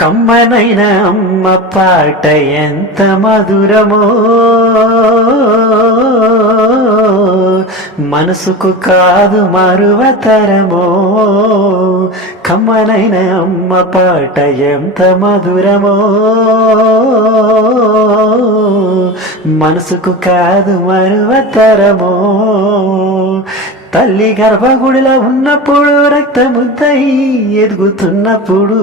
కమ్మనైన అమ్మ పాట ఎంత మధురమో, మనసుకు కాదు మరువతరమో. కమ్మనైన అమ్మ పాట ఎంత మధురమో, మనసుకు కాదు మరువతరమో. తల్లి గర్భగుడిలో ఉన్నప్పుడు రక్తముద్దై ఎదుగుతున్నప్పుడు,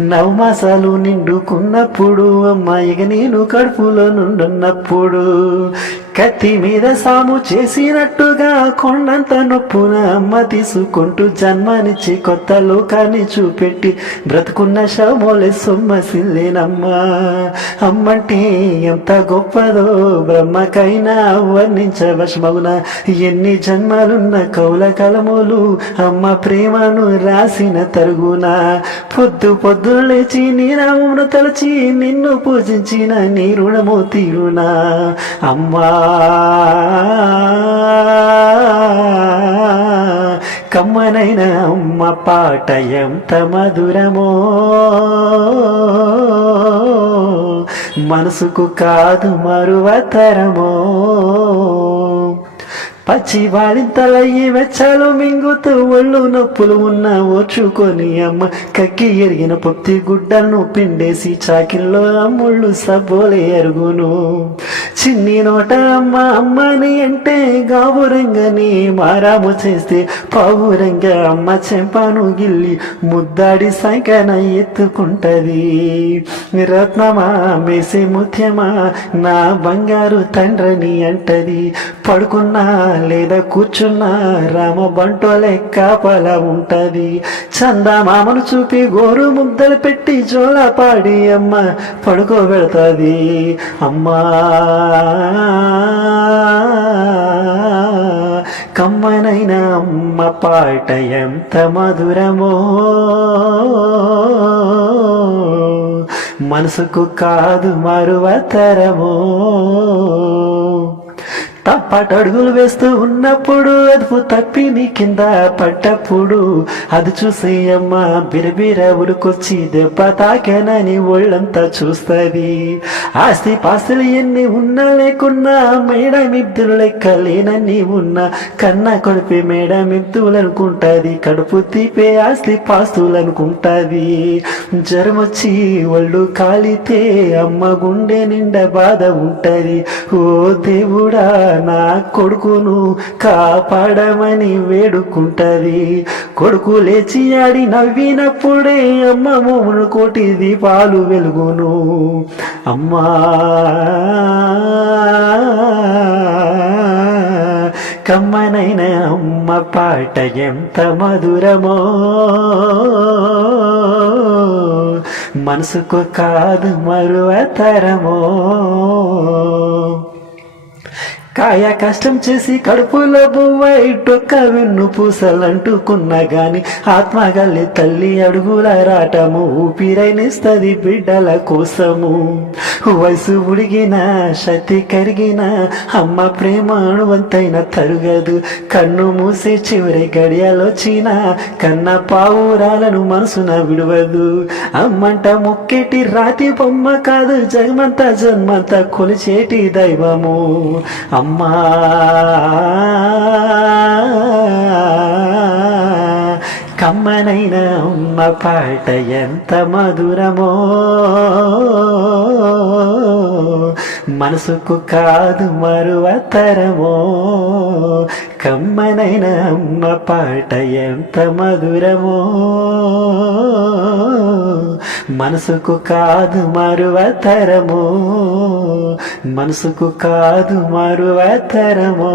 నవమాసాలు నిండుకున్నప్పుడు, అమ్మాయిగా నేను కడుపులో నుండున్నప్పుడు, కత్తి మీద సాము చేసినట్టుగా కొండంత నొప్పున అమ్మ తీసుకుంటూ జన్మనిచ్చి కొత్త లోకాన్ని చూపెట్టి బ్రతుకున్న శవమోలే సొమ్మసిల్లేనమ్మా. అమ్మంటే ఎంత గొప్పదో బ్రహ్మకైనా వర్ణించవశమగున. ఎన్ని జన్మలున్న కౌల కలములు అమ్మ ప్రేమను రాసిన తరుగున. పొద్దు పొద్దు లేచి నీ నామమును తలచి నిన్ను పూజించిన నీ రుణము తీరునా. అమ్మా కమ్మనైన అమ్మ పాట ఎంత మధురమో, మనసుకు కాదు మరువతరమో. పచ్చి బాలింతలయ్యి వెచ్చాలు మింగుతూ ఒళ్ళు నొప్పులు ఉన్న ఓర్చుకొని అమ్మ కక్కి ఎరిగిన పొత్తి గుడ్డలను పిండేసి చాకిల్లో అమ్ముళ్ళు సబ్బోలే ఎరుగును. చిన్ని నోట అమ్మ అమ్మని అంటే గావురంగని మారాము చేస్తే పావురంగా అమ్మ చెంపాను గిల్లి ముద్దాడి సంకన ఎత్తుకుంటది. రత్నమా మేసే ముత్యమా నా బంగారు తండ్రని అంటది. పడుకున్నా లేదా కూర్చున్నా రామ బంటోలే కాపలా ఉంటది. చందమామను చూపి గోరు ముద్దలు పెట్టి జోల పాడి అమ్మ పడుకోబెడతాది. అమ్మా కమ్మనైన అమ్మ పాట ఎంత మధురమో, మనసుకు కాదు మరువతరమో. తప్పటడుగులు వేస్తూ ఉన్నప్పుడు అదుపు తప్పి నీ కింద పడ్డప్పుడు, అది చూసి అమ్మ బిరబిర ఉరుకొచ్చి దెబ్బ తాకేనని ఒళ్ళంతా చూస్తుంది. ఆస్తి పాస్తులు ఎన్ని ఉన్నా లేకున్నా మేడమిద్దులు లెక్కలేనని ఉన్నా కన్నా కొడిపే మేడమిద్దులు అనుకుంటుంది. కడుపు తీపే ఆస్తి పాస్తులు అనుకుంటుంది. జ్వరమొచ్చి ఒళ్ళు కాలితే అమ్మ గుండె నిండా బాధ ఉంటది. ఓ దేవుడా నా కొడుకును కాపాడమని వేడుకుంటది. కొడుకు లేచి ఆడి నవ్వినప్పుడే అమ్మ మోమును కోటి దీపాలు వెలుగును. అమ్మా కమ్మనైన అమ్మ పాట ఎంత మధురమో, మనసుకు కాదు మరువతరమో. కాయ కష్టం చేసి కడుపులో బువ్వై టొక్క వెన్ను పూసలంటుకున్నా గాని ఆత్మగల్లి తల్లి అడుగుల రాటము ఊపిరైనిస్తది బిడ్డల కోసము. వయసు ఉడిగిన శక్తి కరిగిన అమ్మ ప్రేమ అణువంతైన తరుగదు. కన్ను మూసే చివరి గడియలొచ్చిన కన్న పావురాలను మనసున విడవదు. అమ్మంట ముక్కేటి రాతి బొమ్మ కాదు, జగమంతా జన్మంతా కొలిచేటి దైవము. అమ్మా కమ్మనైన అమ్మ పాట ఎంత మధురమో, మనసుకు కాదు మరువతరమో. కమ్మనైన అమ్మ పాట ఎంత మధురమో, మనసుకు కాదు మరువతరమో. మనసుకు కాదు మరువతరమో.